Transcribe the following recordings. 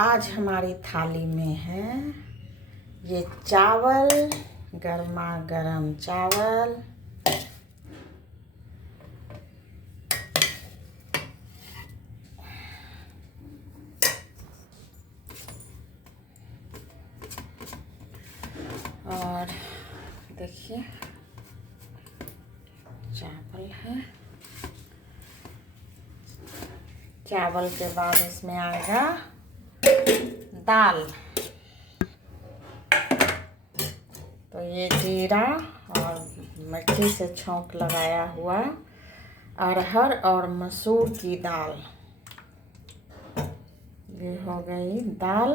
आज हमारी थाली में है ये चावल, गर्मा गर्म चावल। और देखिए चावल है। चावल के बाद इसमें आएगा दाल। तो ये जीरा और मिर्ची से छौंक लगाया हुआ अरहर और मसूर की दाल। ये हो गई दाल।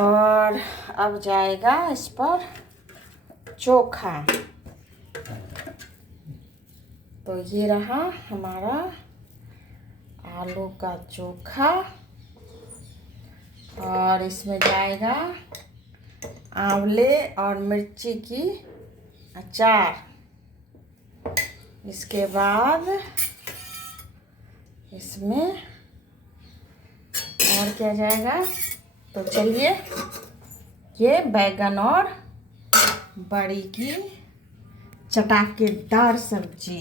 और अब जाएगा इस पर चोखा। तो ये रहा हमारा आलू का चोखा। और इसमें जाएगा आंवले और मिर्ची की अचार। इसके बाद इसमें और क्या जाएगा, तो चलिए ये बैगन और बड़ी की चटाकेदार सब्जी।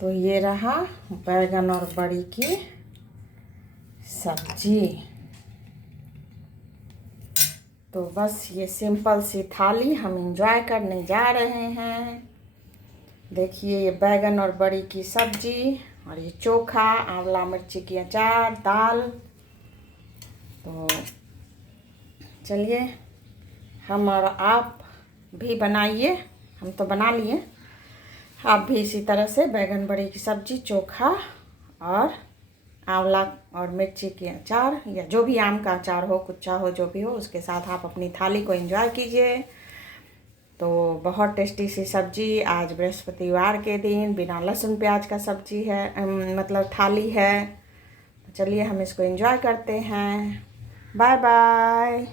तो ये रहा बैगन और बड़ी की सब्जी। तो बस ये सिंपल सी थाली हम एंजॉय करने जा रहे हैं। देखिए ये बैगन और बड़ी की सब्जी और ये चोखा, आंवला मिर्ची की अचार, दाल। तो चलिए हम और आप भी बनाइए। हम तो बना लिए, आप भी इसी तरह से बैगन बड़ी की सब्जी, चोखा और आंवला और मिर्ची की अचार, या जो भी आम का अचार हो, कुच्चा हो, जो भी हो, उसके साथ आप अपनी थाली को एंजॉय कीजिए। तो बहुत टेस्टी सी सब्जी आज बृहस्पतिवार के दिन बिना लहसुन प्याज का सब्जी है, मतलब थाली है। तो चलिए हम इसको एंजॉय करते हैं। Bye bye.